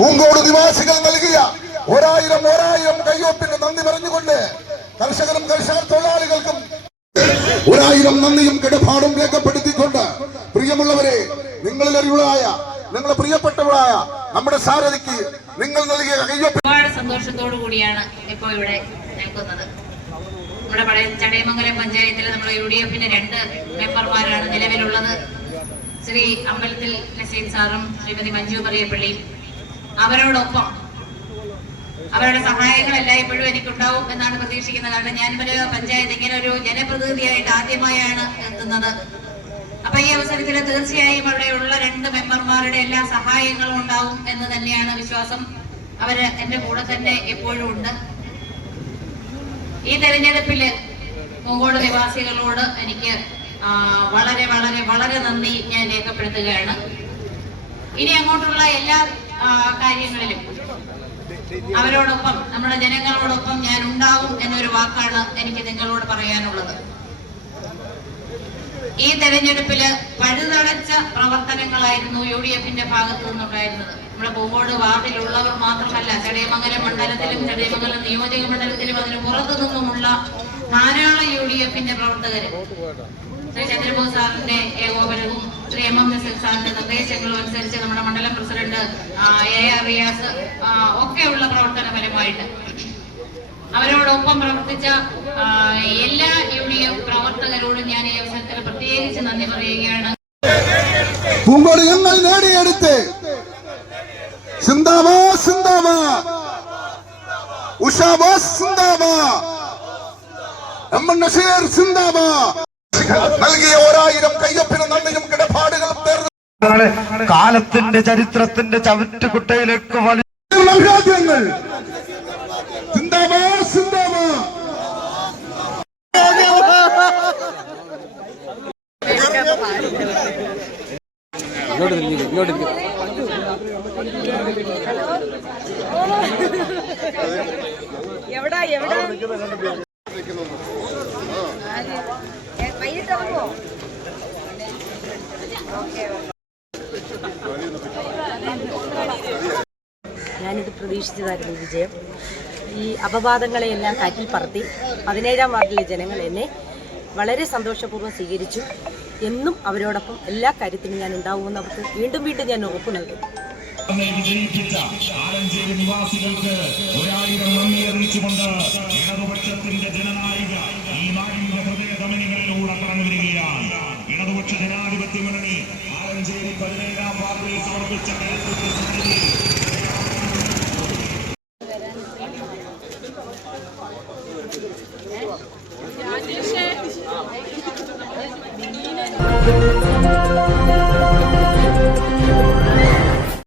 പൂങ്കോട് നിവാസികൾ നൽകിയ ഒരായിരം ഒരായിരം കയ്യൊപ്പിന് നന്ദി പറഞ്ഞുകൊണ്ട് കർഷകരും കർഷക തൊഴിലാളികൾക്കും ഒരായിരം നന്ദിയും കിടപാടും രേഖപ്പെടുത്തിക്കൊണ്ട് പ്രിയമുള്ളവരെ നിങ്ങളിൽ അറിവുകളായ പ്രിയപ്പെട്ടവളായ നമ്മുടെ സാരഥിക്ക് നിങ്ങൾ നൽകിയ കയ്യൊപ്പ് ഒരുപാട് സന്തോഷത്തോടു കൂടിയാണ് ഇപ്പോൾ ഇവിടെ നിൽക്കുന്നത്. നമ്മുടെ പഴയ ചടയമംഗലം പഞ്ചായത്തിൽ നമ്മുടെ യു ഡി എഫിന്റെ രണ്ട് മെമ്പർമാരാണ് നിലവിലുള്ളത്. ശ്രീ അമ്പലത്തിൽ നസീൻ സാറും ശ്രീമതി മഞ്ജു മറിയപ്പള്ളിയും അവരോടൊപ്പം. അവരുടെ സഹായങ്ങൾ എല്ലായ്പ്പോഴും എനിക്കുണ്ടാവും എന്നാണ് പ്രതീക്ഷിക്കുന്നത്. കാരണം ഞാൻ ഒരു പഞ്ചായത്ത് ഇങ്ങനെ ഒരു ജനപ്രതിനിധിയായിട്ട് ആദ്യമായാണ് എത്തുന്നത്. അപ്പൊ ഈ അവസരത്തിൽ തീർച്ചയായും അവിടെയുള്ള രണ്ട് മെമ്പർമാരുടെ എല്ലാ സഹായങ്ങളും ഉണ്ടാവും എന്ന് തന്നെയാണ് വിശ്വാസം. അവർ എന്റെ കൂടെ തന്നെ എപ്പോഴും ഉണ്ട്. ഈ തെരഞ്ഞെടുപ്പിൽ പൂങ്കോട് നിവാസികളോട് എനിക്ക് വളരെ വളരെ വളരെ നന്ദി ഞാൻ രേഖപ്പെടുത്തുകയാണ്. ഇനി അങ്ങോട്ടുള്ള എല്ലാ കാര്യങ്ങളിലും. അവരോടൊപ്പം നമ്മുടെ ജനങ്ങളോടൊപ്പം ഞാൻ ഉണ്ടാവും എന്നൊരു വാക്കാണ് എനിക്ക് നിങ്ങളോട് പറയാനുള്ളത്. ഈ തെരഞ്ഞെടുപ്പിൽ പഴുതടച്ച പ്രവർത്തനങ്ങളായിരുന്നു യു ഡി എഫിന്റെ ഭാഗത്തു നിന്നുണ്ടായിരുന്നത്. നമ്മുടെ പൂവോട് വാർഡിലുള്ളവർ മാത്രമല്ല ചടയമംഗലം മണ്ഡലത്തിലും ചടയമംഗലം നിയോജക മണ്ഡലത്തിലും അതിന് പുറത്തു നിന്നുമുള്ള ധാരാളം യു ഡി എഫിന്റെ പ്രവർത്തകര്. ശ്രീ ചന്ദ്രബോസ് സാറിന്റെ എം എം നസീർ സാറിന്റെ നിർദ്ദേശങ്ങളും അനുസരിച്ച് നമ്മുടെ മണ്ഡലം പ്രസിഡന്റ് എ ആർ റിയാസ് ഒക്കെയുള്ള പ്രവർത്തന ഫലമായിട്ട് അവരോടൊപ്പം പ്രവർത്തിച്ച എല്ലാ യു ഡി എഫ് പ്രവർത്തകരോടും ഞാൻ ഈ അവസരത്തിൽ പ്രത്യേകിച്ച് നന്ദി പറയുകയാണ്. നസീർ നൽകിയ ഒരായിരം കയ്യൊപ്പിന് കാലത്തിന്റെ ചരിത്രത്തിന്റെ ചവിറ്റുകുട്ടയിലേക്ക് വലി എവിടാ എവിടാ? വൈകിട്ടിറങ്ങോ ഞാനിത് പ്രതീക്ഷിച്ചതായിരുന്നു വിജയം. ഈ അപവാദങ്ങളെയെല്ലാം കാറ്റിൽ പറത്തി പതിനേഴാം വാർഡിലെ ജനങ്ങൾ എന്നെ വളരെ സന്തോഷപൂർവം സ്വീകരിച്ചു. എന്നും അവരോടൊപ്പം എല്ലാ കാര്യത്തിനും ഞാൻ ഉണ്ടാവുമെന്ന് അവർക്ക് വീണ്ടും വീണ്ടും ഞാൻ ഉറപ്പ് നൽകും വിജയിപ്പിച്ച ആലഞ്ചേരി നിവാസികൾക്ക് ഒരായിരം നന്ദി അറിയിച്ചുകൊണ്ട് ഈ ജനാധിപത്യ മുന്നണി ആലഞ്ചേരി പതിനേഴാം വാർഡിൽ സമർപ്പിച്ച നേതൃത്വ